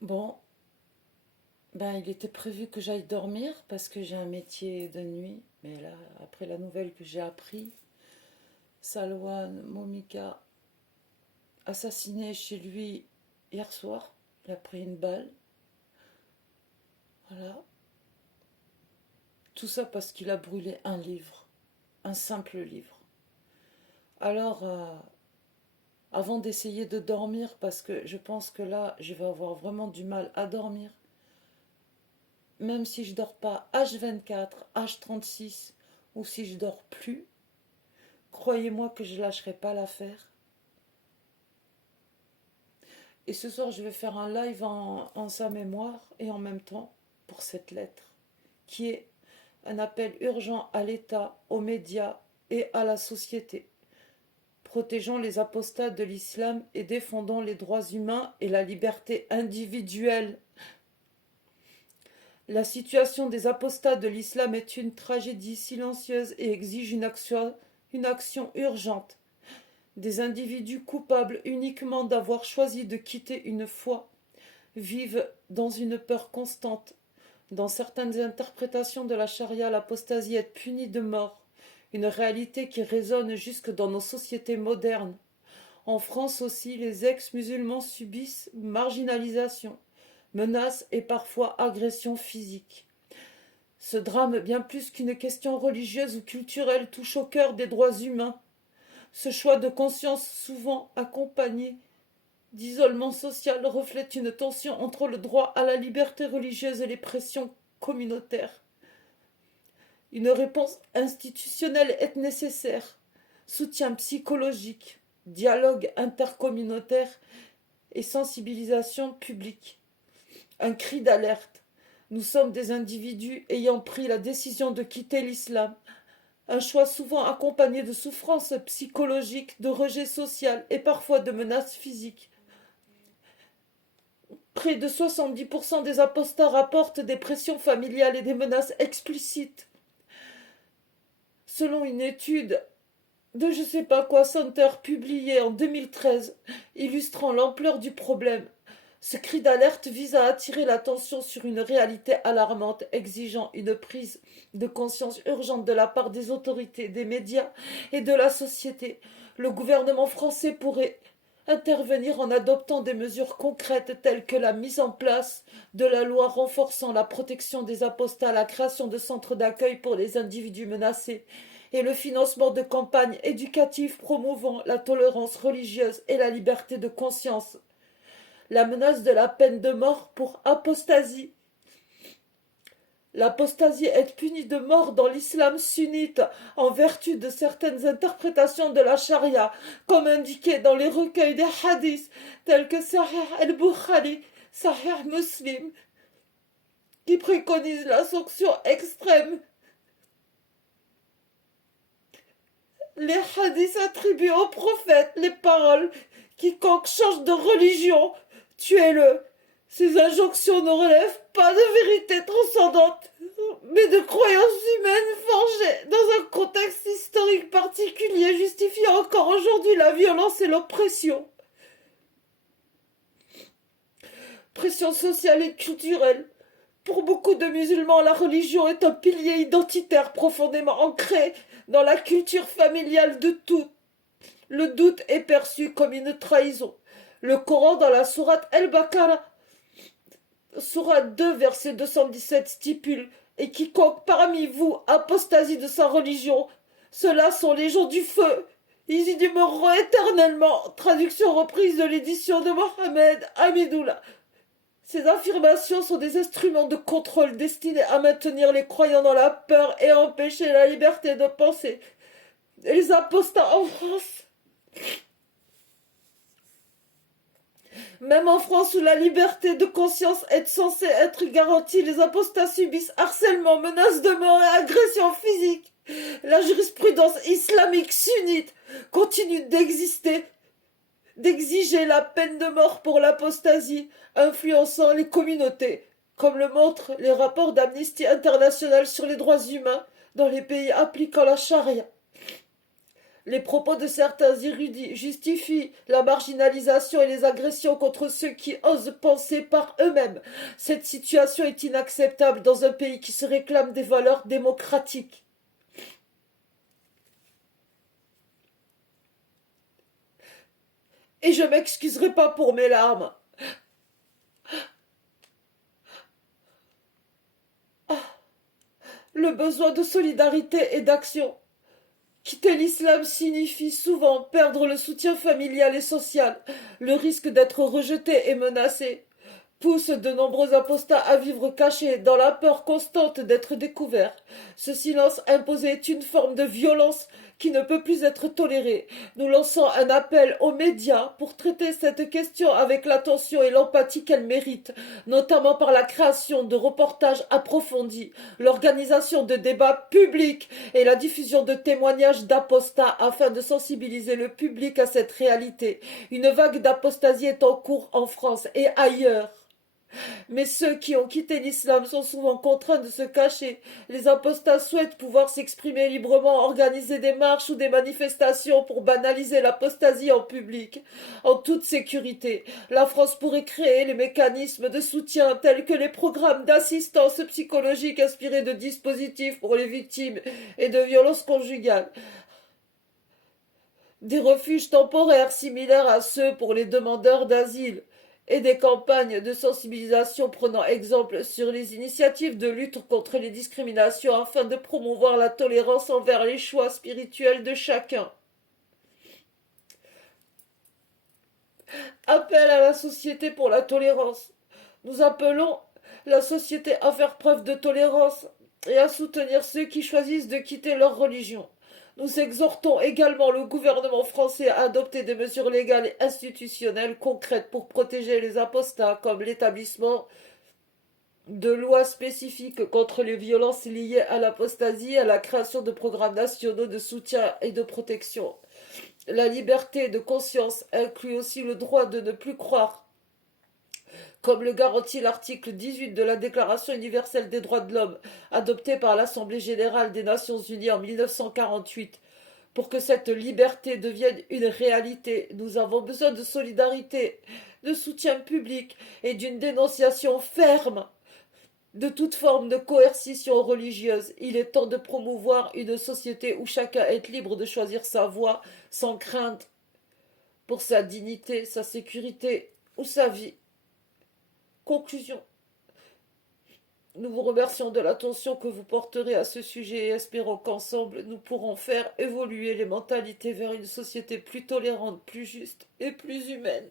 Bon, ben il était prévu que j'aille dormir parce que j'ai un métier de nuit. Mais là, après la nouvelle que j'ai appris, Salwan Momika assassiné chez lui hier soir. Il a pris une balle. Voilà. Tout ça parce qu'il a brûlé un livre. Un simple livre. Alors, avant d'essayer de dormir, parce que je pense que là, je vais avoir vraiment du mal à dormir, même si je dors pas H24, H36, ou si je dors plus, croyez-moi que je lâcherai pas l'affaire. Et ce soir, je vais faire un live en sa mémoire et en même temps pour cette lettre, qui est un appel urgent à l'État, aux médias et à la société. Protégeons les apostats de l'islam et défendons les droits humains et la liberté individuelle. La situation des apostats de l'islam est une tragédie silencieuse et exige une action urgente. Des individus coupables uniquement d'avoir choisi de quitter une foi vivent dans une peur constante. Dans certaines interprétations de la charia, l'apostasie est punie de mort, une réalité qui résonne jusque dans nos sociétés modernes. En France aussi, les ex-musulmans subissent marginalisation, menaces et parfois agressions physiques. Ce drame, bien plus qu'une question religieuse ou culturelle, touche au cœur des droits humains. Ce choix de conscience, souvent accompagné d'isolement social, reflète une tension entre le droit à la liberté religieuse et les pressions communautaires. Une réponse institutionnelle est nécessaire. Soutien psychologique, dialogue intercommunautaire et sensibilisation publique. Un cri d'alerte. Nous sommes des individus ayant pris la décision de quitter l'islam. Un choix souvent accompagné de souffrances psychologiques, de rejet social et parfois de menaces physiques. Près de 70% des apostats rapportent des pressions familiales et des menaces explicites. Selon une étude de je sais pas quoi Center publiée en 2013, illustrant l'ampleur du problème, ce cri d'alerte vise à attirer l'attention sur une réalité alarmante exigeant une prise de conscience urgente de la part des autorités, des médias et de la société. Le gouvernement français pourrait intervenir en adoptant des mesures concrètes telles que la mise en place de la loi renforçant la protection des apostats, la création de centres d'accueil pour les individus menacés et le financement de campagnes éducatives promouvant la tolérance religieuse et la liberté de conscience. La menace de la peine de mort pour apostasie. L'apostasie est punie de mort dans l'islam sunnite en vertu de certaines interprétations de la charia, comme indiqué dans les recueils des hadiths tels que Sahih al-Bukhari, Sahih Muslim, qui préconisent la sanction extrême. Les hadiths attribuent au prophète les paroles quiconque change de religion, tuez-le. Ces injonctions ne relèvent pas de vérité transcendante, mais de croyances humaines forgées dans un contexte historique particulier justifiant encore aujourd'hui la violence et l'oppression. Pression sociale et culturelle. Pour beaucoup de musulmans, la religion est un pilier identitaire profondément ancré dans la culture familiale de tous. Le doute est perçu comme une trahison. Le Coran dans la sourate El-Baqarah, sourate 2, verset 217 stipule « Et quiconque parmi vous apostasie de sa religion, ceux-là sont les gens du feu. Ils y demeureront éternellement. » Traduction reprise de l'édition de Mohamed Hamidoullah. Ces affirmations sont des instruments de contrôle destinés à maintenir les croyants dans la peur et à empêcher la liberté de penser. Les apostats en France. Même en France où la liberté de conscience est censée être garantie, les apostats subissent harcèlement, menaces de mort et agressions physiques. La jurisprudence islamique sunnite continue d'exiger la peine de mort pour l'apostasie, influençant les communautés, comme le montrent les rapports d'Amnesty International sur les droits humains dans les pays appliquant la charia. Les propos de certains érudits justifient la marginalisation et les agressions contre ceux qui osent penser par eux-mêmes. Cette situation est inacceptable dans un pays qui se réclame des valeurs démocratiques. Et je m'excuserai pas pour mes larmes. Le besoin de solidarité et d'action. Quitter l'islam signifie souvent perdre le soutien familial et social. Le risque d'être rejeté et menacé pousse de nombreux apostats à vivre cachés dans la peur constante d'être découverts. Ce silence imposé est une forme de violence qui ne peut plus être tolérée. Nous lançons un appel aux médias pour traiter cette question avec l'attention et l'empathie qu'elle mérite, notamment par la création de reportages approfondis, l'organisation de débats publics et la diffusion de témoignages d'apostats afin de sensibiliser le public à cette réalité. Une vague d'apostasie est en cours en France et ailleurs. Mais ceux qui ont quitté l'islam sont souvent contraints de se cacher. Les apostats souhaitent pouvoir s'exprimer librement, organiser des marches ou des manifestations pour banaliser l'apostasie en public, en toute sécurité. La France pourrait créer les mécanismes de soutien tels que les programmes d'assistance psychologique inspirés de dispositifs pour les victimes et de violences conjugales. Des refuges temporaires similaires à ceux pour les demandeurs d'asile et des campagnes de sensibilisation prenant exemple sur les initiatives de lutte contre les discriminations afin de promouvoir la tolérance envers les choix spirituels de chacun. Appel à la société pour la tolérance. Nous appelons la société à faire preuve de tolérance et à soutenir ceux qui choisissent de quitter leur religion. Nous exhortons également le gouvernement français à adopter des mesures légales et institutionnelles concrètes pour protéger les apostats, comme l'établissement de lois spécifiques contre les violences liées à l'apostasie et à la création de programmes nationaux de soutien et de protection. La liberté de conscience inclut aussi le droit de ne plus croire, comme le garantit l'article 18 de la Déclaration universelle des droits de l'homme, adoptée par l'Assemblée générale des Nations unies en 1948. Pour que cette liberté devienne une réalité, nous avons besoin de solidarité, de soutien public et d'une dénonciation ferme de toute forme de coercition religieuse. Il est temps de promouvoir une société où chacun est libre de choisir sa voie sans crainte pour sa dignité, sa sécurité ou sa vie. Conclusion. Nous vous remercions de l'attention que vous porterez à ce sujet et espérons qu'ensemble nous pourrons faire évoluer les mentalités vers une société plus tolérante, plus juste et plus humaine.